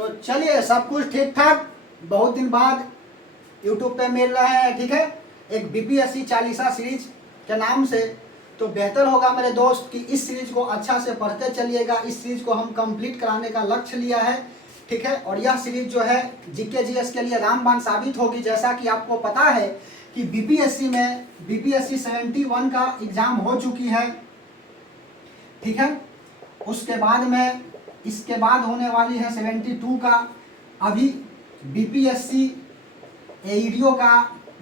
तो चलिए, सब कुछ ठीक ठाक, बहुत दिन बाद यूट्यूब पे मिल रहा है। ठीक है, एक बीपीएससी चालीसा सीरीज के नाम से। तो बेहतर होगा मेरे दोस्त कि इस सीरीज को अच्छा से पढ़ते चलिएगा। इस सीरीज को हम कंप्लीट कराने का लक्ष्य लिया है। ठीक है, और यह सीरीज जो है जीके जीएस के लिए रामबाण साबित होगी। जैसा कि आपको पता है कि बीपीएससी में बीपीएससी 71 का एग्जाम हो चुकी है। ठीक है, उसके बाद में इसके बाद होने वाली है 72 का। अभी बीपीएससी एईडीओ का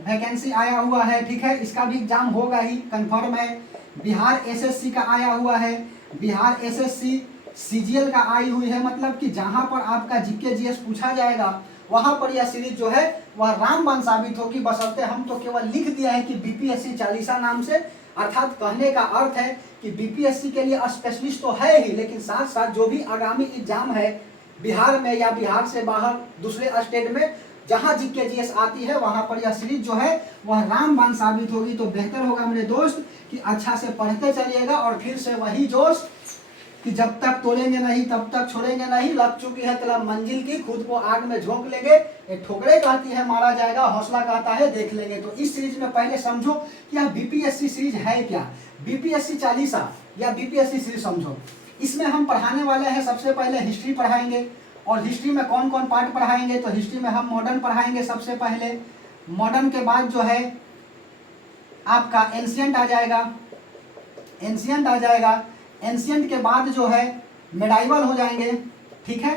वैकेंसी आया हुआ है। ठीक है, इसका भी एग्जाम होगा ही, कंफर्म है। बिहार एसएससी का आया हुआ है। बिहार एसएससी सीजीएल का आई हुई है। मतलब कि जहां पर आपका जीके जीएस पूछा जाएगा वहां पर यह सीरीज जो है वह रामबाण साबित होगी। बशर्ते हम तो केवल लिख दिया है कि बीपीएससी चालीसा नाम से, अर्थात कहने का अर्थ है कि बीपीएससी के लिए स्पेशलिस्ट तो है ही, लेकिन साथ साथ जो भी आगामी एग्जाम है बिहार में या बिहार से बाहर दूसरे स्टेट में जहां जीके जीएस आती है वहां पर यह सीरीज जो है वह रामबाण साबित होगी। तो बेहतर होगा मेरे दोस्त कि अच्छा से पढ़ते चलिएगा और फिर से वही जोश कि जब तक तोड़ेंगे नहीं तब तक छोड़ेंगे नहीं। लग चुकी है तलब मंजिल की, खुद को आग में झोंक लेंगे। एक ठोकरे कहती है मारा जाएगा, हौसला कहता है देख लेंगे। तो इस सीरीज में पहले समझो कि यह बीपीएससी सीरीज है क्या। बीपीएससी चालीसा या बीपीएससी सीरीज समझो। इसमें हम पढ़ाने वाले हैं, सबसे पहले हिस्ट्री पढ़ाएंगे। और हिस्ट्री में कौन कौन पार्ट पढ़ाएंगे, तो हिस्ट्री में हम मॉडर्न पढ़ाएंगे सबसे पहले। मॉडर्न के बाद जो है आपका एंशिएंट आ जाएगा। एंशिएंट आ जाएगा। एंशिएंट के बाद जो है मेडाइवल हो जाएंगे। ठीक है,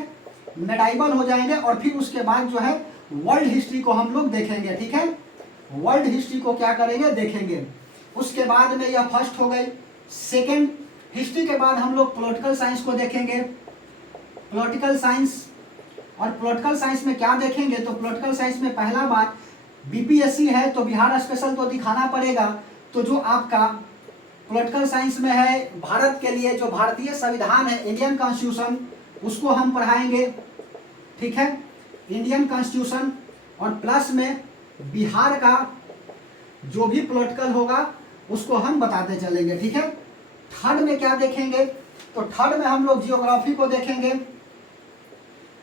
मेडाइवल हो जाएंगे और फिर उसके बाद जो है वर्ल्ड हिस्ट्री को हम लोग देखेंगे। ठीक है, वर्ल्ड हिस्ट्री को क्या करेंगे, देखेंगे। उसके बाद में यह फर्स्ट हो गई। सेकेंड हिस्ट्री के बाद हम लोग पॉलिटिकल साइंस को देखेंगे। पॉलिटिकल साइंस, और पॉलिटिकल साइंस में क्या देखेंगे, तो पॉलिटिकल साइंस में पहला बात बीपीएससी है तो बिहार स्पेशल तो दिखाना पड़ेगा। तो जो आपका पॉलिटिकल साइंस में है भारत के लिए जो भारतीय संविधान है, इंडियन कॉन्स्टिट्यूशन, उसको हम पढ़ाएंगे। ठीक है, इंडियन कॉन्स्टिट्यूशन, और प्लस में बिहार का जो भी पॉलिटिकल होगा उसको हम बताते चलेंगे। ठीक है, थर्ड में क्या देखेंगे, तो थर्ड में हम लोग जियोग्राफी को देखेंगे।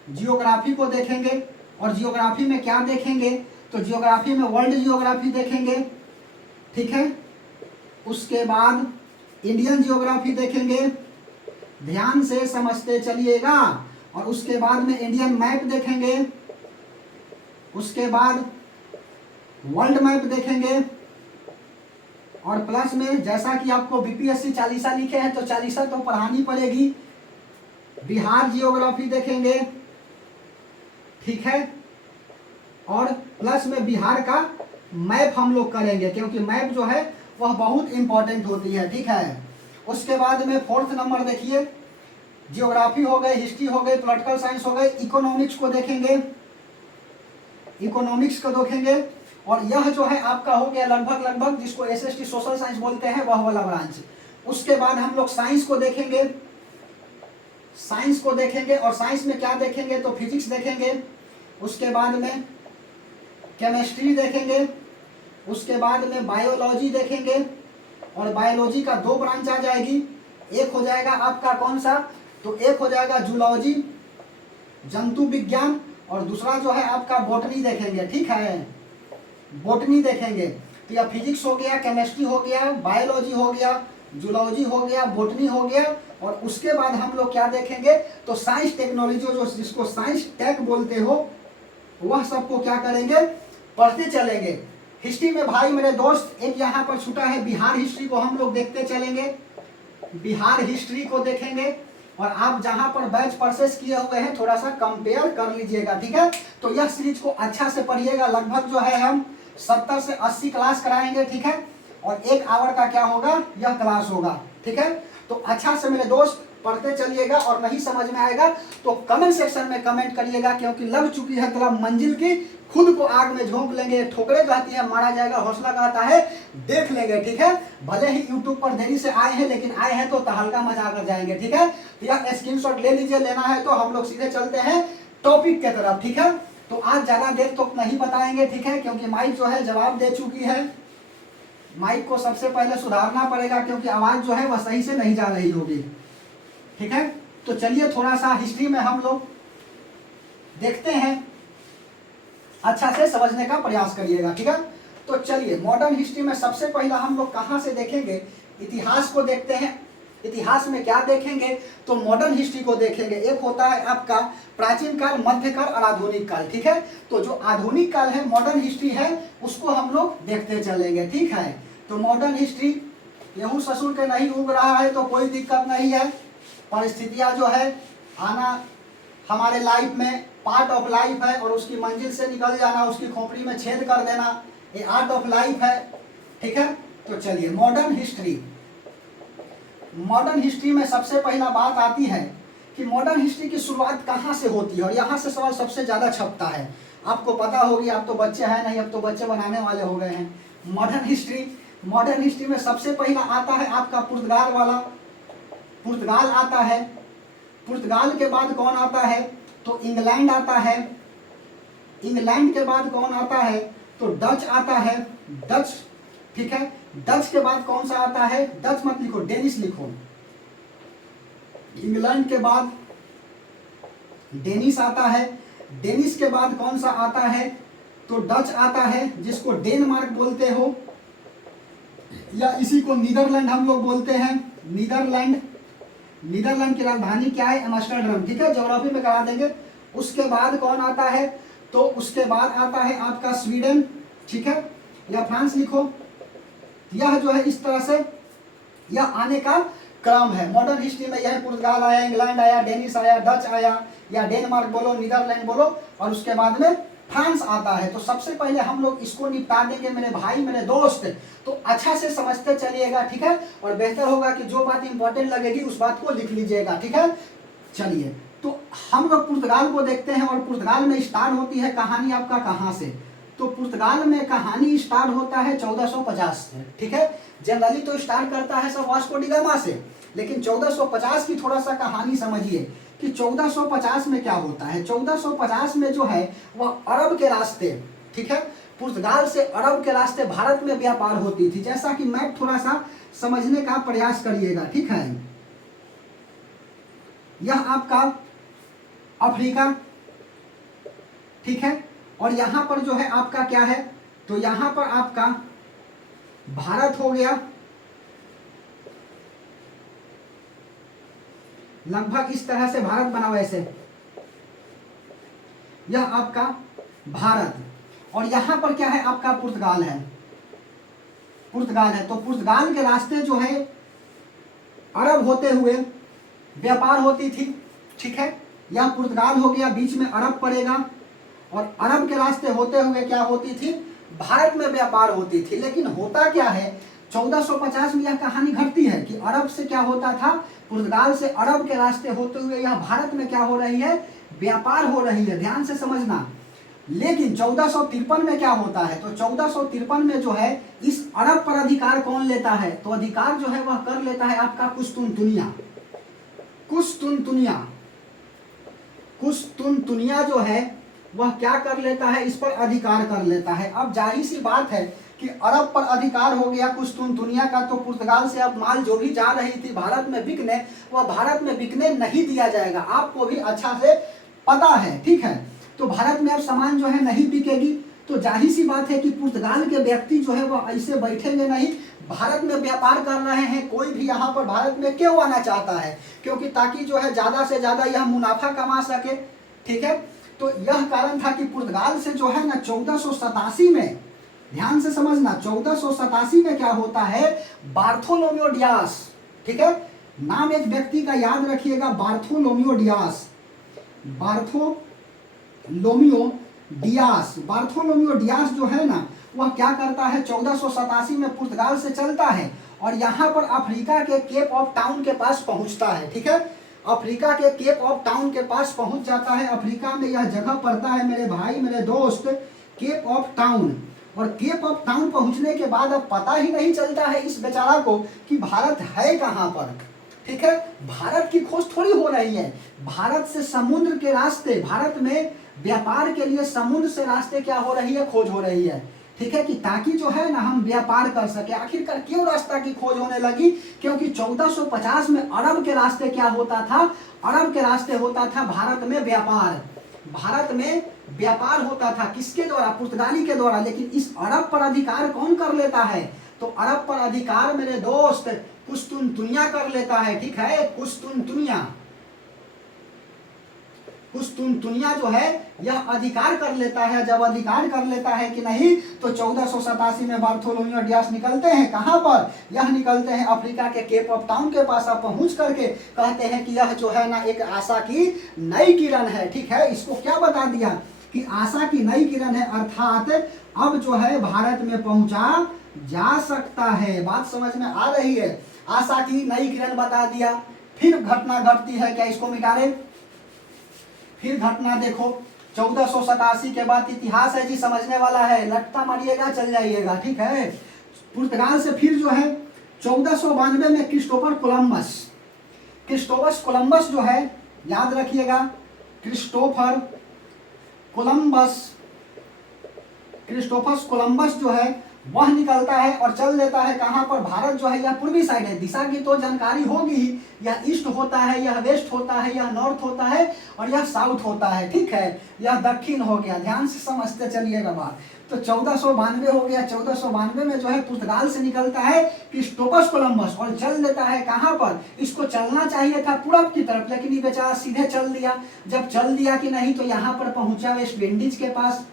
जियोग्राफी को देखेंगे, और जियोग्राफी में क्या देखेंगे, तो जियोग्राफी में वर्ल्ड जियोग्राफी देखेंगे। ठीक है, उसके बाद इंडियन जियोग्राफी देखेंगे, ध्यान से समझते चलिएगा। और उसके बाद में इंडियन मैप देखेंगे। उसके बाद वर्ल्ड मैप देखेंगे। और प्लस में जैसा कि आपको बीपीएससी चालीसा लिखे हैं तो चालीसा तो पढ़ानी पड़ेगी। बिहार जियोग्राफी देखेंगे। ठीक है, और प्लस में बिहार का मैप हम लोग करेंगे, क्योंकि मैप जो है वह बहुत इंपॉर्टेंट होती है। ठीक है, उसके बाद में फोर्थ नंबर देखिए, जियोग्राफी हो गई, हिस्ट्री हो गई, पॉलिटिकल साइंस हो गई, इकोनॉमिक्स को देखेंगे। इकोनॉमिक्स को देखेंगे, और यह जो है आपका हो गया लगभग जिसको एसएसटी सोशल साइंस बोलते हैं वह वाला ब्रांच। उसके बाद हम लोग साइंस को देखेंगे। साइंस को देखेंगे, और साइंस में क्या देखेंगे, तो फिजिक्स देखेंगे। उसके बाद में केमिस्ट्री देखेंगे। उसके बाद में बायोलॉजी देखेंगे, और बायोलॉजी का दो ब्रांच आ जाएगी। एक हो जाएगा आपका कौन सा, तो एक हो जाएगा जूलॉजी, जंतु विज्ञान, और दूसरा जो है आपका बॉटनी देखेंगे। ठीक है, बॉटनी देखेंगे। तो यह फिजिक्स हो गया, केमिस्ट्री हो गया, बायोलॉजी हो गया, जूलॉजी हो गया, बॉटनी हो गया। और उसके बाद हम लोग क्या देखेंगे, तो साइंस टेक्नोलॉजी, जो जिसको साइंस टेक बोलते हो, वह सबको क्या करेंगे, पढ़ते चलेंगे। हिस्ट्री में भाई मेरे दोस्त एक यहाँ पर छूटा है, बिहार हिस्ट्री को हम लोग देखते चलेंगे। बिहार हिस्ट्री को देखेंगे, और आप जहां पर बैच परचेस किए हुए हैं थोड़ा सा कंपेयर कर लीजिएगा। ठीक है, तो यह सीरीज को अच्छा से पढ़िएगा। लगभग जो है हम 70 से 80 क्लास कराएंगे। ठीक है, और 1 आवर का क्या होगा, यह क्लास होगा। ठीक है, तो अच्छा से मेरे दोस्त पढ़ते चलिएगा, और नहीं समझ में आएगा तो कमेंट सेक्शन में कमेंट करिएगा, क्योंकि लग चुकी है तलब मंजिल की, खुद को आग में झोंक लेंगे। ठोकरे कहती है मारा जाएगा, हौसला कहता है देख लेंगे। ठीक है, भले ही यूट्यूब पर देरी से आए हैं, लेकिन आए हैं तो तहलका मचा कर जाएंगे। ठीक है, तो यह स्क्रीनशॉट ले लीजिए। लेना है तो हम लोग सीधे चलते हैं टॉपिक के तरफ। ठीक है, तो आज ज्यादा देर तो नहीं बताएंगे। ठीक है, क्योंकि माइक जो है जवाब दे चुकी है। माइक को सबसे पहले सुधारना पड़ेगा, क्योंकि आवाज जो है वह सही से नहीं जा रही होगी। ठीक है, तो चलिए थोड़ा सा हिस्ट्री में हम लोग देखते हैं, अच्छा से समझने का प्रयास करिएगा, ठीक है। तो चलिए मॉडर्न हिस्ट्री में सबसे पहला हम लोग कहाँ से देखेंगे, इतिहास को देखते हैं। इतिहास में क्या देखेंगे, तो मॉडर्न हिस्ट्री को देखेंगे। एक होता है आपका प्राचीन काल, मध्यकाल और आधुनिक काल, ठीक है। तो जो आधुनिक काल है, मॉडर्न हिस्ट्री है, उसको हम लोग देखते चलेंगे, ठीक है। तो मॉडर्न हिस्ट्री, गेहूं ससुर के नहीं उग रहा है तो कोई दिक्कत नहीं है, परिस्थितियां जो है आना हमारे लाइफ में पार्ट ऑफ लाइफ है, और उसकी मंजिल से निकल जाना, उसकी खोपड़ी में छेद कर देना, ये आर्ट ऑफ लाइफ है, ठीक है। तो चलिए मॉडर्न हिस्ट्री, मॉडर्न हिस्ट्री में सबसे पहला बात आती है कि मॉडर्न हिस्ट्री की शुरुआत कहाँ से होती है, और यहाँ से सवाल सबसे ज़्यादा छपता है। आपको पता होगी, आप तो बच्चे हैं नहीं, अब तो बच्चे बनाने वाले हो गए हैं। मॉडर्न हिस्ट्री में सबसे पहला आता है आपका पुर्तगाल वाला, पुर्तगाल आता है। पुर्तगाल के बाद कौन आता है, तो इंग्लैंड आता है। इंग्लैंड के बाद कौन आता है, तो डच आता है, डच, ठीक है। डच के बाद कौन सा आता है, डच मत लिखो, डेनिश लिखो। इंग्लैंड के बाद डेनिश आता है। डेनिश के बाद कौन सा आता है, तो डच आता है, जिसको डेनमार्क बोलते हो, या इसी को नीदरलैंड हम लोग बोलते हैं। नीदरलैंड, नीदरलैंड की राजधानी क्या है, एम्स्टर्डम, ठीक है, ज्योग्राफी में करा देंगे। उसके बाद कौन आता है, तो उसके बाद आता है आपका स्वीडन, ठीक है, या फ्रांस लिखो। यह जो है इस तरह से यह आने का क्रम है। मॉडर्न हिस्ट्री में यह पुर्तगाल आया, इंग्लैंड आया, डेनिश आया, डच आया, या डेनमार्क बोलो, नीदरलैंड बोलो, और उसके बाद में फ्रांस आता है। तो सबसे पहले हम लोग इसको निपटा देंगे मेरे भाई, मेरे दोस्त। तो अच्छा से समझते चलिएगा, ठीक है, और बेहतर होगा कि जो बात इंपॉर्टेंट लगेगी उस बात को लिख लीजिएगा, ठीक है। चलिए तो हम लोग पुर्तगाल को देखते हैं, और पुर्तगाल में स्टार्ट होती है कहानी आपका कहाँ से, तो पुर्तगाल में कहानी स्टार्ट होता है 1450 से, ठीक है। जनरली तो स्टार्ट करता है सब वास्को डी गामा से, लेकिन 1450 की थोड़ा सा कहानी समझिए कि 1450 में क्या होता है। 1450 में जो है वह अरब के रास्ते, ठीक है, पुर्तगाल से अरब के रास्ते भारत में व्यापार होती थी। जैसा कि मैप थोड़ा सा समझने का प्रयास करिएगा, ठीक है। यह आपका अफ्रीका, ठीक है, और यहाँ पर जो है आपका क्या है, तो यहाँ पर आपका भारत हो गया, लगभग इस तरह से भारत बना, वैसे यह आपका भारत, और यहाँ पर क्या है आपका पुर्तगाल है, पुर्तगाल है। तो पुर्तगाल के रास्ते जो है अरब होते हुए व्यापार होती थी, ठीक है। यह पुर्तगाल हो गया, बीच में अरब पड़ेगा, और अरब के रास्ते होते हुए क्या होती थी, भारत में व्यापार होती थी। लेकिन होता क्या है, 1450 में यह कहानी घटती है कि अरब से क्या होता था, पुर्तगाल से अरब के रास्ते होते हुए यह भारत में क्या हो रही है, व्यापार हो रही है, ध्यान से समझना। लेकिन 1453 में क्या होता है, तो 1453 में जो है इस अरब पर अधिकार कौन लेता है, तो अधिकार जो है वह कर लेता है आपका कुस्तुनतुनिया। कुस्तुनतुनिया जो है वह क्या कर लेता है, इस पर अधिकार कर लेता है। अब जाहिर सी बात है कि अरब पर अधिकार हो गया कुस्तुनतुनिया का, तो पुर्तगाल से अब माल जो भी जा रही थी भारत में बिकने, वह भारत में बिकने नहीं दिया जाएगा। आपको भी अच्छा से पता है, ठीक है। तो भारत में अब सामान जो है नहीं बिकेगी, तो जाहिर सी बात है कि पुर्तगाल के व्यक्ति जो है वह ऐसे बैठेंगे नहीं, भारत में व्यापार कर रहे हैं। कोई भी यहाँ पर भारत में क्यों आना चाहता है, क्योंकि ताकि जो है ज़्यादा से ज़्यादा यह मुनाफा कमा सके, ठीक है। तो यह कारण था कि पुर्तगाल से जो है ना 1487 में, ध्यान से समझना, 1487 में क्या होता है, बार्थोलोम्यो डियास, ठीक है, नाम एक व्यक्ति का याद रखिएगा, Bartholomew Dias, Bartholomew Dias. Bartholomew Dias जो है ना वह क्या करता है, 1487 में पुर्तगाल से चलता है और यहाँ पर अफ्रीका के केप ऑफ टाउन के पास पहुँचता है, ठीक है। अफ्रीका के केप ऑफ टाउन के पास पहुँच जाता है। अफ्रीका में यह जगह पड़ता है मेरे भाई, मेरे दोस्त, केप ऑफ टाउन। और केप ऑफ टाउन पहुँचने के बाद अब पता ही नहीं चलता है इस बेचारा को कि भारत है कहाँ पर, ठीक है। भारत की खोज थोड़ी हो रही है, भारत से समुद्र के रास्ते, भारत में व्यापार के लिए समुद्र से रास्ते क्या हो रही है, खोज हो रही है, ठीक है, कि ताकि जो है ना हम व्यापार कर सके। आखिरकार क्यों रास्ता की खोज होने लगी, क्योंकि 1450 में अरब के रास्ते क्या होता था, अरब के रास्ते होता था भारत में व्यापार। भारत में व्यापार होता था, किसके द्वारा? पुर्तगाली के द्वारा। लेकिन इस अरब पर अधिकार कौन कर लेता है? तो अरब पर अधिकार मेरे दोस्त कुस्तुनतुनिया कर लेता है, ठीक है, कुस्तुनतुनिया। कुस्तुनतुनिया जो है यह अधिकार कर लेता है। जब अधिकार कर लेता है कि नहीं, तो 1487 में बार्थोलोम्यू डियास निकलते हैं, कहाँ पर? यह निकलते हैं अफ्रीका के केप ऑफ टाउन के पास। अब पहुंच करके कहते हैं कि यह जो है ना एक आशा की नई किरण है, ठीक है। इसको क्या बता दिया कि आशा की नई किरण है, अर्थात अब जो है भारत में पहुंचा जा सकता है। बात समझ में आ रही है? आशा की नई किरण बता दिया। फिर घटना घटती है, क्या इसको मिटा रहे? फिर घटना देखो, 1487 के बाद इतिहास है जी, समझने वाला है, लटता मारिएगा चल जाइएगा, ठीक है। पुर्तगाल से फिर जो है 1492 में क्रिस्टोफर कोलंबस जो है, याद रखिएगा, क्रिस्टोफर कोलंबस जो है वह निकलता है और चल देता है कहाँ पर? भारत जो है यह पूर्वी साइड है। दिशा की तो जानकारी होगी ही, यह ईस्ट होता है, यह वेस्ट होता है, यह नॉर्थ होता है और यह साउथ होता है, ठीक है। यह दक्षिण हो गया, ध्यान से समझते चलिएगा बात। तो 1492 हो गया। 1492 में जो है पुर्तगाल से निकलता है क्रिस्टोफर कोलंबस और चल देता है कहाँ पर? इसको चलना चाहिए था पूरब की तरफ, लेकिन ये बेचारा सीधे चल दिया। जब चल दिया कि नहीं, तो यहाँ पर पहुंचा वेस्ट इंडीज के पास,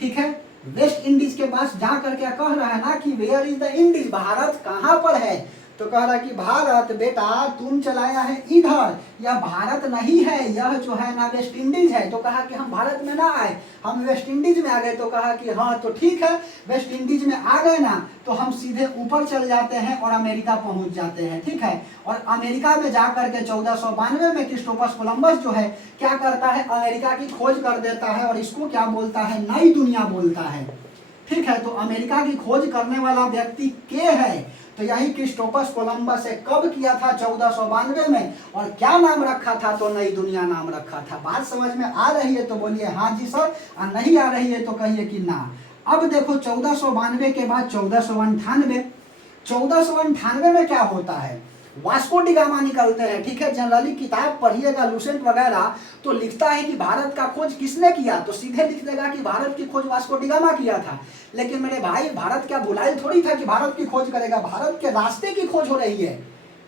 ठीक है। वेस्ट इंडीज के पास जाकर क्या कह रहा है ना कि where is the Indies, Bharat कहाँ पर है? तो कह रहा कि भारत बेटा तुम चलाया है इधर, यह भारत नहीं है, यह जो है ना वेस्ट इंडीज है। तो कहा कि हम भारत में ना आए, हम वेस्ट इंडीज में आ गए। तो कहा कि हाँ तो ठीक है, वेस्ट इंडीज में आ गए ना, तो हम सीधे ऊपर चल जाते हैं और अमेरिका पहुंच जाते हैं, ठीक है। और अमेरिका में जाकर के 1492 में क्रिस्टोफर कोलंबस जो है क्या करता है? अमेरिका की खोज कर देता है और इसको क्या बोलता है? नई दुनिया बोलता है, ठीक है। तो अमेरिका की खोज करने वाला व्यक्ति के है? तो यही क्रिस्टोफर कोलंबस है। कब किया था? 1492 में। और क्या नाम रखा था? तो नई दुनिया नाम रखा था। बात समझ में आ रही है तो बोलिए हाँ जी सर, और नहीं आ रही है तो कहिए कि ना। अब देखो 1492 के बाद 1498, 1498 में क्या होता है? वास्को डी गामा निकलते हैं, ठीक है। जनरली किताब पढ़िएगा लूसेंट वगैरह, तो लिखता है कि भारत का खोज किसने किया, तो सीधे लिख देगा कि भारत की खोज वास्को डी गामा किया था। लेकिन मेरे भाई, भारत क्या बुलाइल थोड़ी था कि भारत की खोज करेगा, भारत के रास्ते की खोज हो रही है,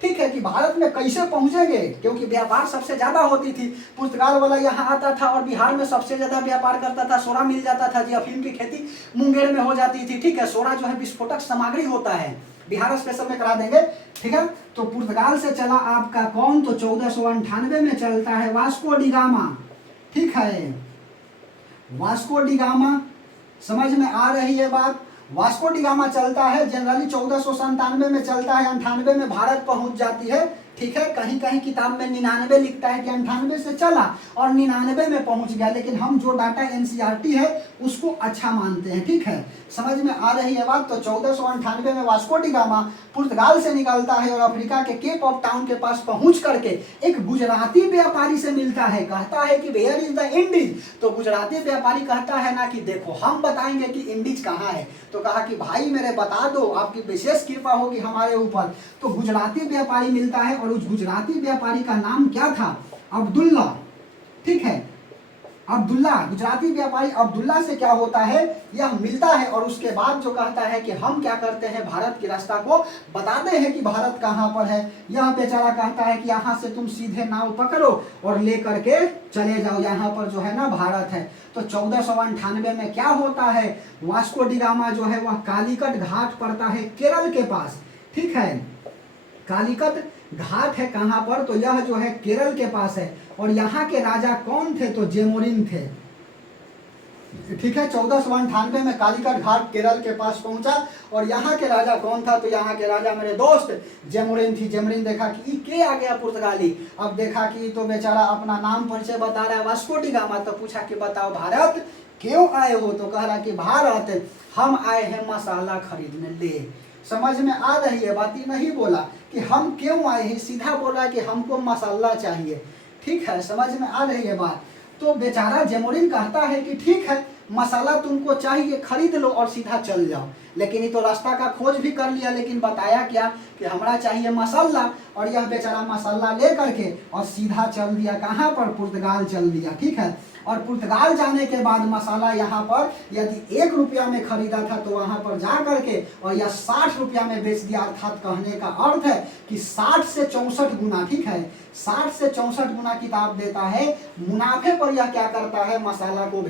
ठीक है, कि भारत में कैसे पहुंचेंगे, क्योंकि व्यापार सबसे ज्यादा होती थी। पुर्तगाल वाला यहाँ आता था और बिहार में सबसे ज्यादा व्यापार करता था, सोना मिल जाता था जी, अफीम की खेती मुंगेर में हो जाती थी, ठीक है। सोना जो है विस्फोटक सामग्री होता है, बिहार स्पेशल में करा देंगे, ठीक है। तो पुर्तगाल से चला आपका कौन? तो 1498 में चलता है वास्को डी गामा, ठीक है। वास्को डी गामा, समझ में आ रही है बात? वास्को डी गामा चलता है, जनरली 1497 में चलता है, 98 में भारत पहुंच जाती है, ठीक है। कहीं कहीं किताब में 99 लिखता है कि 98 से चला और 99 में पहुंच गया, लेकिन हम जो डाटा एनसीईआरटी है उसको अच्छा मानते हैं, ठीक है। समझ में आ रही है बात? तो 1498 में वास्को डी गामा पुर्तगाल से निकलता है और अफ्रीका के केप ऑफ टाउन के पास पहुंच करके एक गुजराती व्यापारी से मिलता है, कहता है कि वेयर इज द इंडीज। तो गुजराती व्यापारी कहता है ना कि देखो हम बताएंगे कि इंडीज कहाँ है। तो कहा कि भाई मेरे बता दो, आपकी विशेष कृपा होगी हमारे ऊपर। तो गुजराती व्यापारी मिलता है और उस गुजराती व्यापारी का नाम क्या था? अब्दुल्ला, ठीक है। अब्दुल्ला, गुजराती व्यापारी अब्दुल्ला से क्या होता है? यह मिलता है और उसके बाद जो कहता है कि हम क्या करते हैं, भारत के रास्ता को बताते हैं कि भारत कहाँ पर है। यह बेचारा कहता है कि यहाँ से तुम सीधे नाव पकड़ो और लेकर के चले जाओ, यहाँ पर जो है ना भारत है। तो 1498 में क्या होता है? वास्को डी गामा जो है वह कालीकट घाट पड़ता है केरल के पास, ठीक है। कालीकट घाट है कहाँ पर? तो यह जो है केरल के पास है। और यहाँ के राजा कौन थे? तो जेमोरिन थे, ठीक है। 1498 में कालीकट घाट केरल के पास पहुंचा और यहाँ के राजा कौन था? तो यहाँ के राजा मेरे दोस्त जेमोरिन थी। जेमोरिन देखा कि के आ गया पुर्तगाली, अब देखा कि तो बेचारा अपना नाम परिचय बता रहा है वास्को डी गामा। तो पूछा कि बताओ भारत क्यों आए हो? तो कह रहा कि भारत हम आए हैं मसाला खरीदने। ले, समझ में आ रही है बात? ही नहीं बोला कि हम क्यों आए हैं, सीधा बोला कि हमको मसाला चाहिए, ठीक है। समझ में आ रही है बात? तो बेचारा जेमोरिन कहता है कि ठीक है, मसाला तुमको चाहिए खरीद लो और सीधा चल जाओ। लेकिन ये तो रास्ता का खोज भी कर लिया, लेकिन बताया क्या कि हमारा चाहिए मसाला, और यह बेचारा मसाला ले करके और सीधा चल दिया कहाँ पर, पुर्तगाल चल दिया। ठीक है, और पुर्तगाल जाने के बाद मसाला यहाँ पर यदि 1 रुपया में खरीदा था तो वहाँ पर जा करके और यह 60 रुपया में बेच दिया। अर्थात कहने का अर्थ है कि 60 से 64 गुना, ठीक है, 60 से 64 गुना किताब देता है। मुनाफे पर यह क्या करता है, मसाला को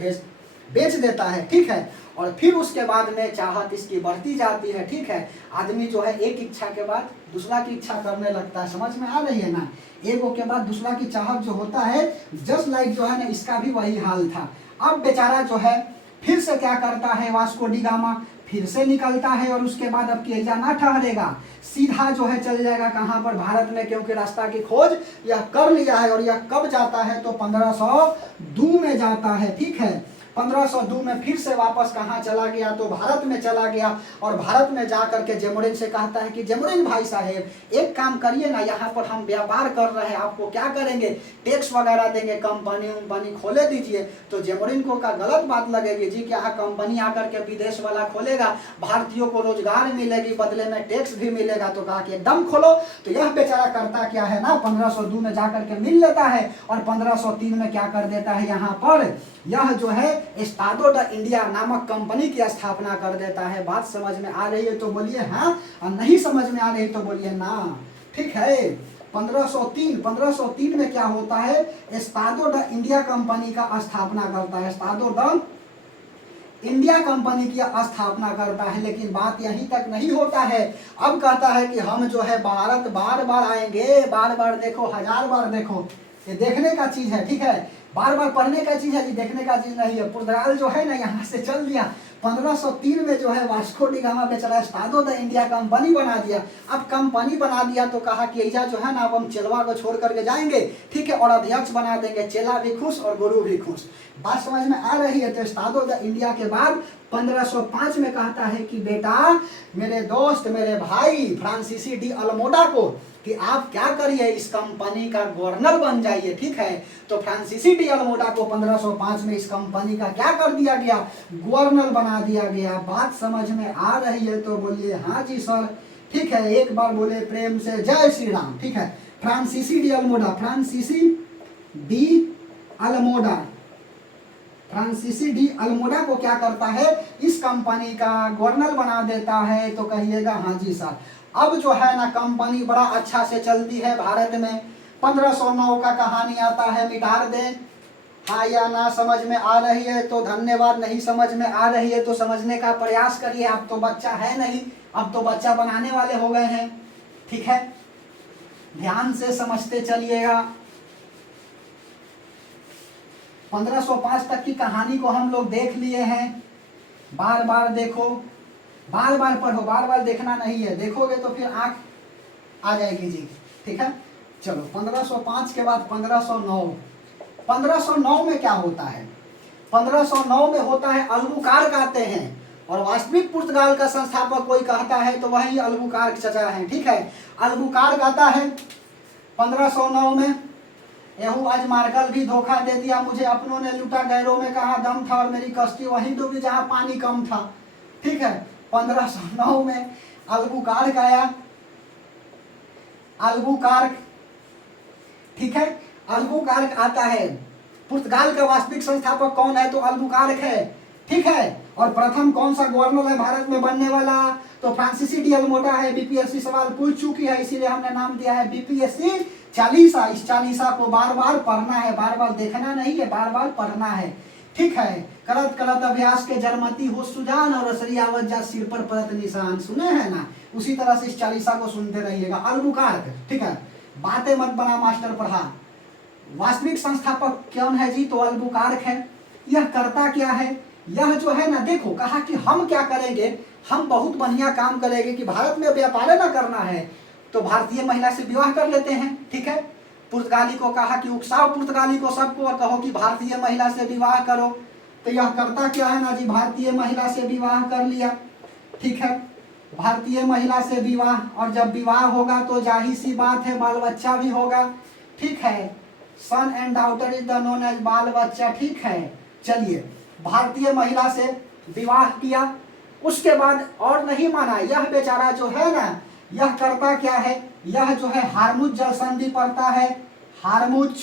बेच देता है। ठीक है, और फिर उसके बाद में चाहत इसकी बढ़ती जाती है। ठीक है, आदमी जो है एक इच्छा के बाद दूसरा की इच्छा करने लगता है। समझ में आ रही है ना, एक के बाद दूसरा की चाहत जो होता है, जस्ट लाइक जो है ना, इसका भी वही हाल था। अब बेचारा जो है फिर से क्या करता है, वास्को डी गामा फिर से निकलता है और उसके बाद अब केजा ना ठहरेगा, सीधा जो है चल जाएगा कहाँ पर, भारत में, क्योंकि रास्ता की खोज यह कर लिया है। और यह कब जाता है, तो 1502 में जाता है। ठीक है, 1502 में फिर से वापस कहाँ चला गया, तो भारत में चला गया। और भारत में जा करके जेमुरिन से कहता है कि जेमुरिन भाई साहेब एक काम करिए ना, यहाँ पर हम व्यापार कर रहे हैं, आपको क्या करेंगे, टैक्स वगैरह देंगे, कंपनी खोले दीजिए। तो जेमुरिन को का गलत बात लगेगी जी कि यहाँ कंपनी आकर के विदेश वाला खोलेगा, भारतीयों को रोजगार मिलेगी, बदले में टैक्स भी मिलेगा। तो कहा कि एकदम खोलो। तो यह बेचारा करता क्या है ना, 1502 में जाकर के मिल लेता है और 1503 में क्या कर देता है, यहाँ पर यह जो है एस्टाडो द इंडिया नामक कंपनी की स्थापना कर देता है। बात समझ में आ रही है तो बोलिए हाँ, और नहीं समझ में आ रही तो बोलिए ना। ठीक है, 1503 में क्या होता है, एस्टाडो द इंडिया कंपनी का स्थापना करता है, एस्टाडो द इंडिया कंपनी की स्थापना करता है। लेकिन बात यहीं तक नहीं होता है, अब कहता है कि हम जो है भारत बार बार आएंगे, बार बार देखो, 1000 बार देखो, ये देखने का चीज है। ठीक है, बार बार पढ़ने का चीज है जी, देखने का चीज नहीं है। पुर्तगाल जो है ना यहाँ से चल दिया, 1503 में जो है वास्को डी गामा बेचारा एस्टाडो द इंडिया कंपनी बना दिया। अब कंपनी बना दिया तो कहा कि ऐसा जो है ना, अब हम चेलवा को छोड़ करके जाएंगे। ठीक है, और अध्यक्ष बना देंगे, चेला भी खुश और गुरु भी खुश। बात समझ में आ रही है। तो एस्टाडो द इंडिया के बाद 1505 में कहता है कि बेटा, मेरे दोस्त, मेरे भाई फ्रांसीसी डी अल्मोडा को कि आप क्या करिए, इस कंपनी का गवर्नर बन जाइए। ठीक है, तो फ्रांसीसी डी अल्मोडा को 1505 में इस कंपनी का क्या कर दिया गया, गवर्नर बना दिया गया। बात समझ में आ रही है तो बोलिए हाँ जी सर। ठीक है, एक बार बोले प्रेम से जय श्री राम। ठीक है, फ्रांसीसी डी अल्मोडा, फ्रांसीसी डी अल्मोडा, फ्रांसीसी डी अल्मोडा को क्या करता है, इस कंपनी का गवर्नर बना देता है। तो कहिएगा हाँ जी सर। अब जो है ना कंपनी बड़ा अच्छा से चलती है भारत में। 1509 का कहानी आता है, मिटार दें। हाँ या ना समझ में आ रही है तो धन्यवाद, नहीं समझ में आ रही है तो समझने का प्रयास करिए। अब तो बच्चा है नहीं, अब तो बच्चा बनाने वाले हो गए हैं। ठीक है, ध्यान से समझते चलिएगा। 1505 तक की कहानी को हम लोग देख लिए हैं। बार बार देखो, बार बार पढ़ो, बार बार देखना नहीं है, देखोगे तो फिर आंख आ जाएगी जी। ठीक है, चलो 1505 के बाद 1509। 1509 में क्या होता है, 1509 में होता है अल्बुकार्क आते हैं। और वास्तविक पुर्तगाल का संस्थापक कोई कहता है तो वही अल्बुकार्क चचा है। ठीक है, अल्बुकार्क आता है 1509 में। यहू आज मार्कल भी धोखा दे दिया मुझे, अपनों ने लूटा गैरों में कहा दम था, और मेरी कश्ती वहीं डूबी जहां पानी कम था। ठीक है, 1509 में अल्बुकार्क आया, अल्बुकार्क। ठीक है, अल्बुकार्क आता है। पुर्तगाल का वास्तविक संस्थापक कौन है, तो अल्बुकार्क है। ठीक है, और प्रथम कौन सा गवर्नर है भारत में बनने वाला, तो फ्रांसीसी डी अल्मोडा है। बीपीएससी सवाल पूछ चुकी है, इसीलिए हमने नाम दिया है बीपीएससी 40। इस 40 को बार बार पढ़ना है, बार बार देखना नहीं है, बार बार पढ़ना है। ठीक है, करत करत अभ्यास के जरमती हो सुजान, और असरी आवत जा सिर पर परत निशान, सुने हैं ना। उसी तरह से इस 40 को सुनते रहिएगा। अल्बुकार्क, ठीक है, बातें मत बना मास्टर पढ़ा। वास्तविक संस्थापक कौन है जी, तो अल्बुकार्क है। यह करता क्या है, यह जो है ना, देखो कहा कि हम क्या करेंगे, हम बहुत बढ़िया काम करेंगे कि भारत में व्यापार ना करना है तो भारतीय महिला से विवाह कर लेते हैं। ठीक है, पुर्तगाली को कहा कि उकसाओ पुर्तगाली को सबको और कहो कि भारतीय महिला से विवाह करो। तो यह करता क्या है ना जी, भारतीय महिला से विवाह कर लिया। ठीक है, भारतीय महिला से विवाह, और जब विवाह होगा तो जाहिर सी बात है बाल बच्चा भी होगा। ठीक है, son and daughter is the known as बाल बच्चा। ठीक है, चलिए भारतीय महिला से विवाह किया। उसके बाद और नहीं माना, यह बेचारा जो है ना, यह करता क्या है, यह जो है हारमुज जल संधि पढ़ता है। हारमुज,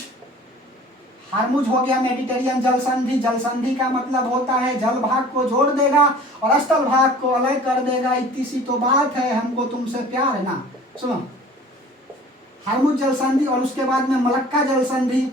हारमुज हो गया मेडिटेरियन जल संधि। जल संधि का मतलब होता है जल भाग को जोड़ देगा और स्थल भाग को अलग कर देगा। इतनी सी तो बात है, हमको तुमसे प्यार है ना। सुनो, हारमुज जल संधि। और उसके बाद में मलक्का जल संधि।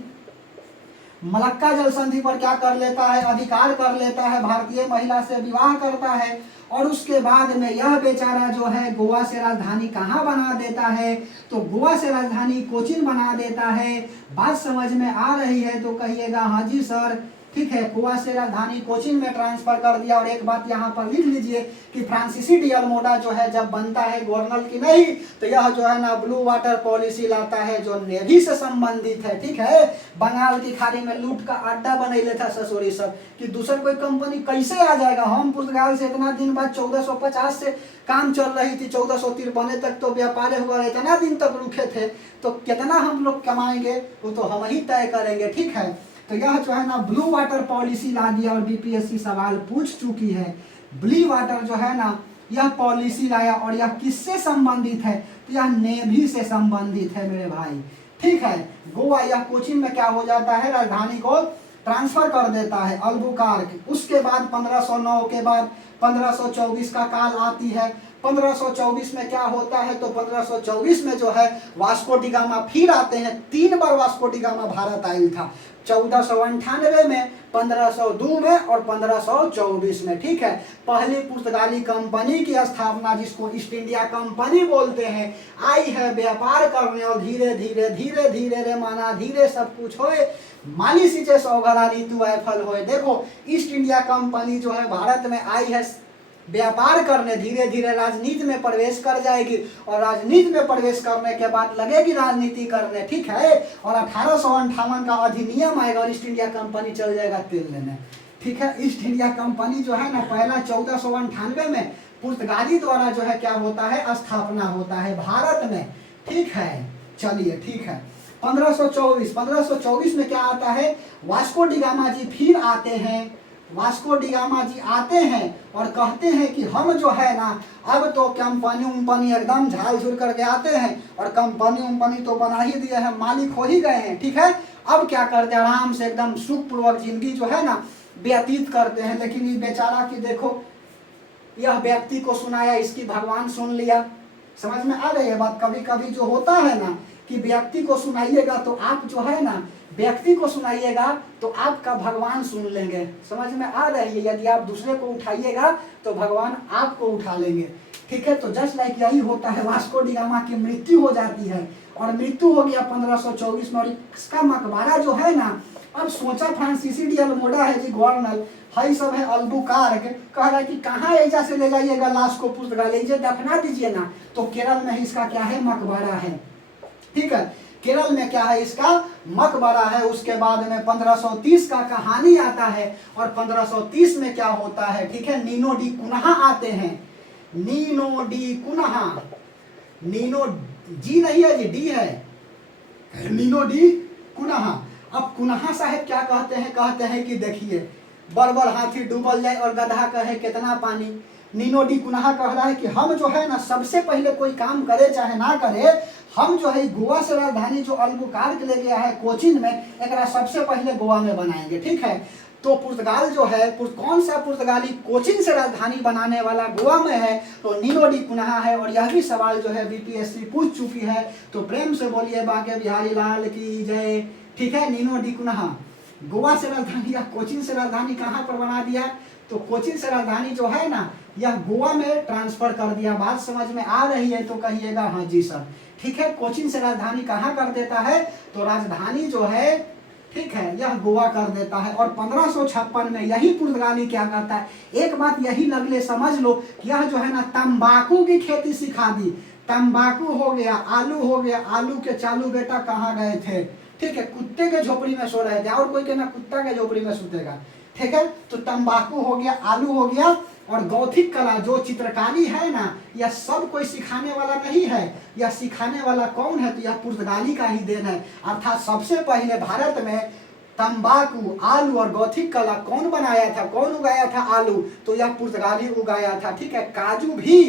मलक्का जल संधि पर क्या कर लेता है, अधिकार कर लेता है, भारतीय महिला से विवाह करता है। और उसके बाद में यह बेचारा जो है गोवा से राजधानी कहाँ बना देता है, तो गोवा से राजधानी कोचीन बना देता है। बात समझ में आ रही है तो कहिएगा हाँ जी सर। ठीक है, गोवा से राजधानी कोचीन में ट्रांसफर कर दिया। और एक बात यहाँ पर लिख लीजिए कि फ्रांसीसी डी अल्मोडा जो है जब बनता है गवर्नर की नहीं, तो यह जो है ना ब्लू वाटर पॉलिसी लाता है जो नेवी से संबंधित है। ठीक है, बंगाल की खाड़ी में लूट का अड्डा बना था ससुरी सब कि दूसर कोई कंपनी कैसे आ जाएगा। हम पुर्तगाल से इतना दिन बाद 1450 से काम चल रही थी, 1453 तक तो व्यापार हुआ, इतना दिन तक रुके थे, तो कितना हम लोग कमाएंगे वो तो हम ही तय करेंगे। ठीक है, तो यह जो है ना ब्लू वाटर पॉलिसी ला दिया। और बीपीएससी सवाल पूछ चुकी है, ब्लू वाटर जो है ना यह पॉलिसी लाया और यह किससे संबंधित है, तो यह नेवी से संबंधित है मेरे भाई। ठीक है, गोवा यह कोचीन में क्या हो जाता है, राजधानी को ट्रांसफर कर देता है अल्बुकार्क। उसके बाद 1509 के बाद 1524 का काल आती है। 1524 में क्या होता है, तो 1524 में जो है वास्को डी गामा फिर आते हैं। 3 बार वास्को डी गामा भारत आई था, 1498 में, 1502 में और 1524 में। ठीक है, पहली पुर्तगाली कंपनी की स्थापना, जिसको ईस्ट इंडिया कंपनी बोलते हैं, आई है व्यापार करने। और धीरे धीरे धीरे धीरे रे माना धीरे सब कुछ होए, माली सीचे सौगरा ऋतु ऐफल होए। देखो, ईस्ट इंडिया कंपनी जो है भारत में आई है व्यापार करने, धीरे धीरे राजनीति में प्रवेश कर जाएगी और राजनीति में प्रवेश करने के बाद लगेगी राजनीति करने। ठीक है, और 1858 का अधिनियम आएगा और ईस्ट इंडिया कंपनी चल जाएगा तेल लेने। ठीक है, ईस्ट इंडिया कंपनी जो है ना पहला 1498 में पुर्तगाली द्वारा जो है क्या होता है, स्थापना होता है भारत में। ठीक है, चलिए ठीक है। 1524 में क्या आता है, वास्को डी गामा जी फिर आते हैं। वास्को डी गामा जी आते हैं और कहते हैं कि हम जो है ना अब तो कंपनी एकदम झाल झूल करके आते हैं और कंपनी तो बना ही दिए हैं, मालिक हो ही गए हैं। ठीक है, अब क्या करते हैं, आराम से एकदम सुखपूर्वक जिंदगी जो है ना व्यतीत करते हैं। लेकिन इस बेचारा की देखो, यह व्यक्ति को सुनाया, इसकी भगवान सुन लिया। समझ में आ रही है बात। कभी कभी जो होता है ना कि व्यक्ति को सुनाइएगा तो आप जो है ना व्यक्ति को सुनाइएगा तो आपका भगवान सुन लेंगे। समझ में आ रही है, यदि आप दूसरे को उठाइएगा तो भगवान आपको उठा लेंगे। ठीक है, तो जस्ट लाइक यही होता है। वास्को डी गामा की मृत्यु हो जाती है और मृत्यु हो गया 1524 में। और इसका मकबरा जो है ना, अब सोचा फ्रांसीसी डी अल्मोडा है जी गवर्नर, हाई सब है अल्बुकार्क, कह रहा है कि कहाँ ऐजा से ले जाइएगा लाश को पुर्तगाल, ऐजा दफना दीजिए ना। तो केरल में इसका क्या है, मकबरा है। ठीक है, केरल में क्या है, इसका मकबरा है। उसके बाद में 1530 का कहानी आता है और 1530 में क्या होता है, ठीक है, नीनो डी कुन्हा आते हैं। नीनो डी कुन्हा, नीनो जी नहीं है जी, डी है, नीनो डी कुन्हा। अब कुन्हा साहब क्या कहते हैं कि देखिए, बरबर हाथी डूबल जाए और गधा कहे कितना पानी। नीनो डी कुन्हा कह रहा है कि हम जो है ना सबसे पहले कोई काम करे चाहे ना करे, हम जो है गोवा से राजधानी जो अल्बुकार्क ले गया है कोचीन में, एक सबसे पहले गोवा में बनाएंगे। ठीक है, तो पुर्तगाल जो है, कौन सा पुर्तगाली कोचीन से राजधानी बनाने वाला गोवा में है, तो नीनो डी कुन्हा है। और यह भी सवाल जो है बीपीएससी पूछ चुकी है, तो प्रेम से बोलिए बांके बिहारी लाल की जय। ठीक है, नीनो डी कुन्हा गोवा से राजधानी या कोचीन से राजधानी कहाँ पर बना दिया, तो कोचीन से राजधानी जो है ना यह गोवा में ट्रांसफर कर दिया। बात समझ में आ रही है तो कहिएगा हाँ जी सर। ठीक है, कोचीन से राजधानी कहाँ कर देता है, तो राजधानी जो है, ठीक है, यह गोवा कर देता है। और 1556 में यही पुर्तगाली क्या करता है, एक बात यही लगले समझ लो, यह जो है ना तंबाकू की खेती सिखा दी। तंबाकू हो गया, आलू हो गया, आलू के चालू बेटा कहाँ गए थे, ठीक है, कुत्ते के झोपड़ी में सो रहे थे, और कोई कहना कुत्ता के झोपड़ी में सुतेगा। ठीक है, तो तंबाकू हो गया, आलू हो गया, और गौथिक कला जो चित्रकारी है ना, यह सब कोई सिखाने वाला नहीं है, यह सिखाने वाला कौन है, तो यह पुर्तगाली का ही देन है। अर्थात सबसे पहले भारत में तंबाकू, आलू और गौथिक कला कौन बनाया था, कौन उगाया था आलू, तो यह पुर्तगाली उगाया था। ठीक है, काजू भी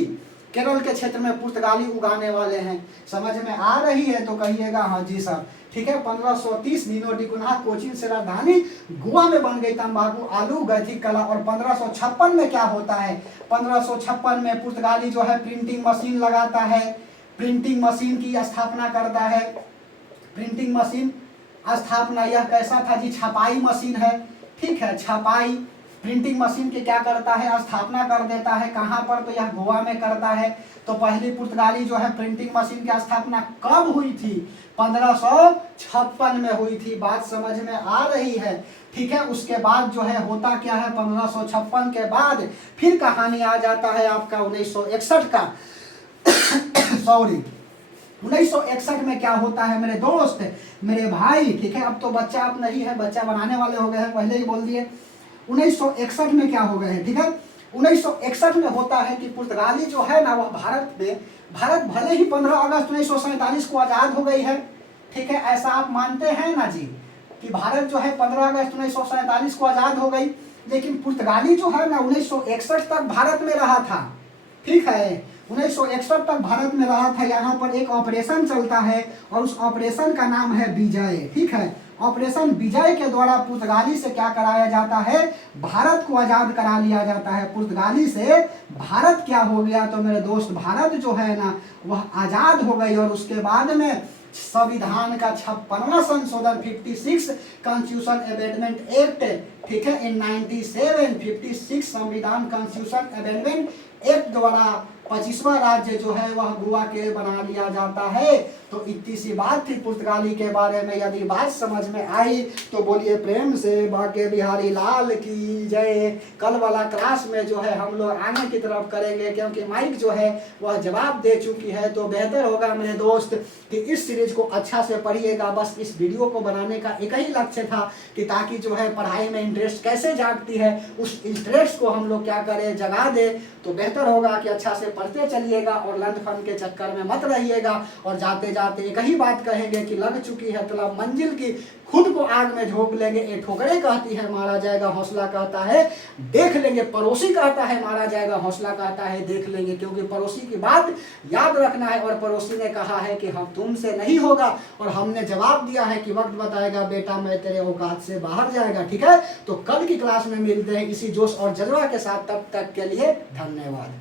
केरल के क्षेत्र में पुर्तगाली उगाने वाले हैं। समझ में आ रही है तो कहिएगा हाँ जी सर। ठीक है, 1530 नीनो डी कुन्हा कोचीन से राजधानी गोवा में बन गई तंबाकू, आलू, गौथिक कला। और 1556 में क्या होता है, 1556 में पुर्तगाली जो है प्रिंटिंग मशीन लगाता है, प्रिंटिंग मशीन की स्थापना करता है। प्रिंटिंग मशीन स्थापना यह कैसा था जी, छपाई मशीन है। ठीक है, छपाई प्रिंटिंग मशीन की क्या करता है, स्थापना कर देता है। कहाँ पर, तो यह गोवा में करता है। तो पहली पुर्तगाली जो है प्रिंटिंग मशीन की स्थापना कब हुई थी, 1556 में हुई थी। बात समझ में आ रही है। ठीक है, उसके बाद जो है होता क्या है, 1556 के बाद फिर कहानी आ जाता है आपका 1961 का सॉरी 1961 में क्या होता है मेरे दोस्त, मेरे भाई। ठीक है, अब तो बच्चा अब नहीं है, बच्चा बनाने वाले हो गए हैं, पहले ही बोल दिए। 1961 में क्या हो गए हैं, ठीक है, 1961 में होता है कि पुर्तगाली जो है ना वह भारत भले ही 15 अगस्त 1947 को आज़ाद हो गई है। ठीक है, ऐसा आप मानते हैं ना जी कि भारत जो है 15 अगस्त 1947 को आज़ाद हो गई, लेकिन पुर्तगाली जो है ना 1961 तक भारत में रहा था। ठीक है, 1961 तक भारत में रहा था। यहाँ पर एक ऑपरेशन चलता है और उस ऑपरेशन का नाम है विजय। ठीक है, ऑपरेशन विजय के द्वारा पुर्तगाली से क्या कराया जाता है, भारत को आज़ाद करा लिया जाता है। पुर्तगाली से भारत क्या हो गया, तो मेरे दोस्त भारत जो है ना वह आज़ाद हो गई। और उसके बाद में संविधान का 56वां संशोधन 56 कॉन्स्टिट्यूशन अमेंडमेंट एक्ट, ठीक है, इन 57 संविधान कॉन्स्टिट्यूशन अमेंडमेंट एक्ट द्वारा 25वां राज्य जो है वह गोवा के बना लिया जाता है। तो इतनी सी बात थी पुर्तगाली के बारे में। यदि बात समझ में आई तो बोलिए प्रेम से बाके बिहारी लाल की जय। कल वाला क्लास में जो है हम लोग आगे की तरफ करेंगे, क्योंकि माइक जो है वह जवाब दे चुकी है। तो बेहतर होगा मेरे दोस्त कि इस सीरीज को अच्छा से पढ़िएगा। बस इस वीडियो को बनाने का एक ही लक्ष्य था कि ताकि जो है पढ़ाई में इंटरेस्ट कैसे जागती है, उस इंटरेस्ट को हम लोग क्या करें, जगा दे। तो बेहतर होगा कि अच्छा से पढ़ते चलिएगा और लंच फन के चक्कर में मत रहिएगा। और जाते जाते एक ही बात कहेंगे कि लग चुकी है तलब मंजिल की, खुद को आग में झोंक लेंगे। ये ठोकरे कहती है मारा जाएगा, हौसला कहता है देख लेंगे। पड़ोसी कहता है मारा जाएगा, हौसला कहता है देख लेंगे। क्योंकि पड़ोसी की बात याद रखना है। और पड़ोसी ने कहा है कि हम तुमसे नहीं होगा, और हमने जवाब दिया है कि वक्त बताएगा बेटा मैं तेरे औकात से बाहर जाएगा। ठीक है, तो कल की क्लास में मिलते हैं इसी जोश और जज्बा के साथ। तब तक के लिए धन्यवाद।